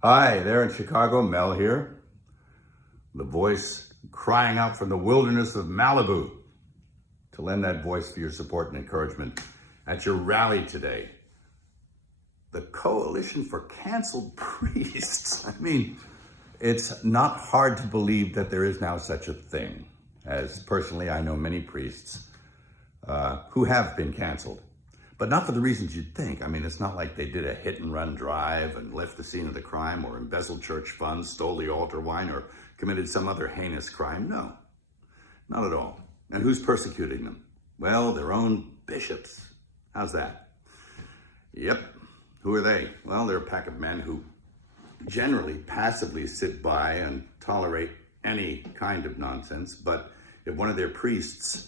Hi, there in Chicago, Mel here. The voice crying out from the wilderness of Malibu to lend that voice for your support and encouragement at your rally today. The Coalition for Canceled Priests. I mean, it's not hard to believe that there is now such a thing, as personally I know many priests who have been canceled. But not for the reasons you'd think. I mean, it's not like they did a hit and run drive and left the scene of the crime or embezzled church funds, stole the altar wine, or committed some other heinous crime. No, not at all. And who's persecuting them? Well, their own bishops. How's that? Yep. Who are they? Well, they're a pack of men who generally passively sit by and tolerate any kind of nonsense. But if one of their priests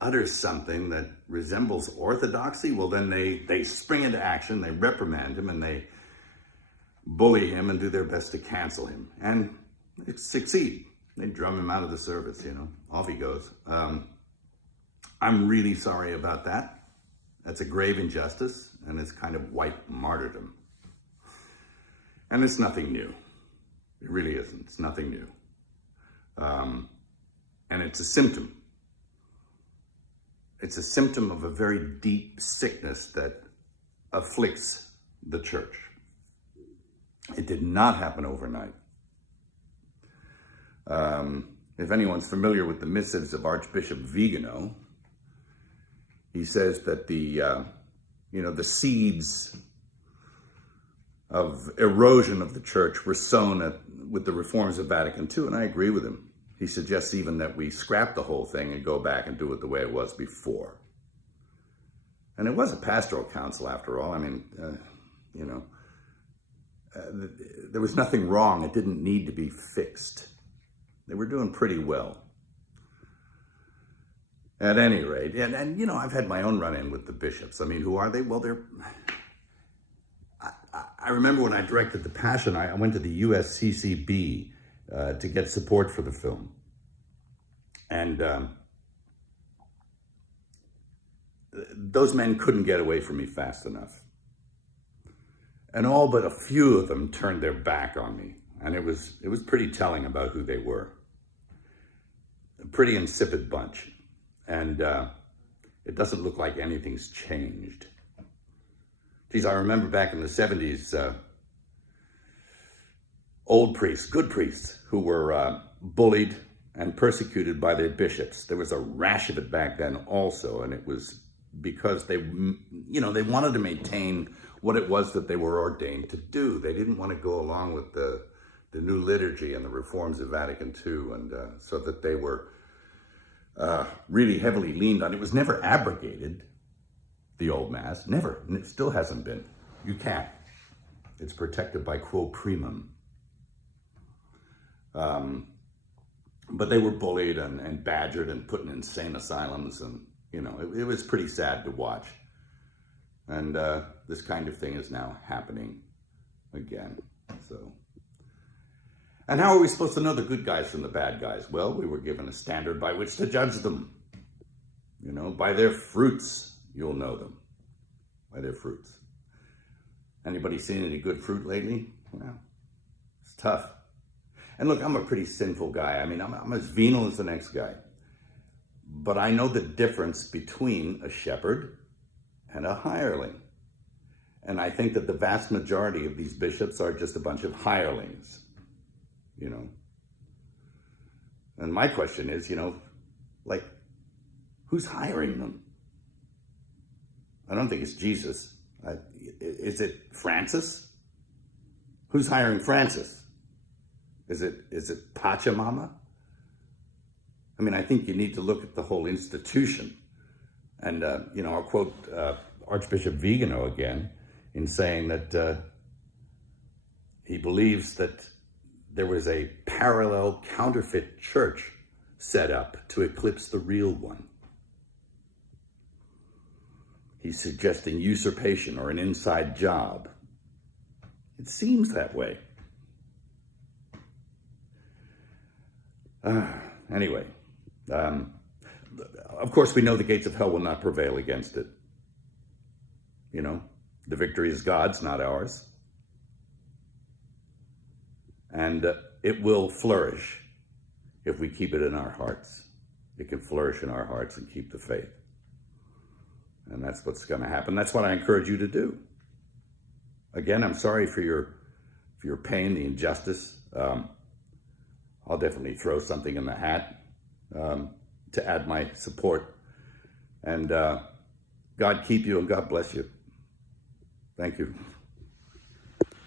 utters something that resembles orthodoxy, well, then they spring into action, they reprimand him, and they bully him and do their best to cancel him. And they succeed. They drum him out of the service, off he goes. I'm really sorry about that. That's a grave injustice, and it's kind of white martyrdom. And it's nothing new. It really isn't. It's nothing new. And it's a symptom. It's a symptom of a very deep sickness that afflicts the church. It did not happen overnight. If anyone's familiar with the missives of Archbishop Vigano, he says that the seeds of erosion of the church were sown with the reforms of Vatican II, and I agree with him. He suggests even that we scrap the whole thing and go back and do it the way it was before. And it was a pastoral council after all. I mean, there was nothing wrong. It didn't need to be fixed. They were doing pretty well. At any rate, and I've had my own run-in with the bishops. I mean, who are they? Well, I remember when I directed The Passion, I went to the USCCB to get support for the film. And those men couldn't get away from me fast enough. And all but a few of them turned their back on me. And it was pretty telling about who they were. A pretty insipid bunch. And it doesn't look like anything's changed. Geez, I remember back in the 70s, old priests, good priests, who were bullied and persecuted by their bishops. There was a rash of it back then also, and it was because they wanted to maintain what it was that they were ordained to do. They didn't want to go along with the new liturgy and the reforms of Vatican II, and so that they were really heavily leaned on. It was never abrogated, the old Mass, never, and it still hasn't been. You can't. It's protected by quo primum. But they were bullied and badgered and put in insane asylums, and it was pretty sad to watch. And this kind of thing is now happening again. And how are we supposed to know the good guys from the bad guys? Well, we were given a standard by which to judge them. By their fruits, you'll know them. By their fruits. Anybody seen any good fruit lately? Well, it's tough. And look, I'm a pretty sinful guy. I mean, I'm as venal as the next guy. But I know the difference between a shepherd and a hireling. And I think that the vast majority of these bishops are just a bunch of hirelings. And my question is, who's hiring them? I don't think it's Jesus. Is it Francis? Who's hiring Francis? Is it Pachamama? I mean, I think you need to look at the whole institution. And, I'll quote Archbishop Vigano again in saying that he believes that there was a parallel counterfeit church set up to eclipse the real one. He's suggesting usurpation or an inside job. It seems that way. Anyway, of course, we know the gates of hell will not prevail against it. The victory is God's, not ours. And it will flourish if we keep it in our hearts. It can flourish in our hearts and keep the faith. And that's what's going to happen. That's what I encourage you to do. Again, I'm sorry for your pain, the injustice. I'll definitely throw something in the hat to add my support. And God keep you and God bless you. Thank you.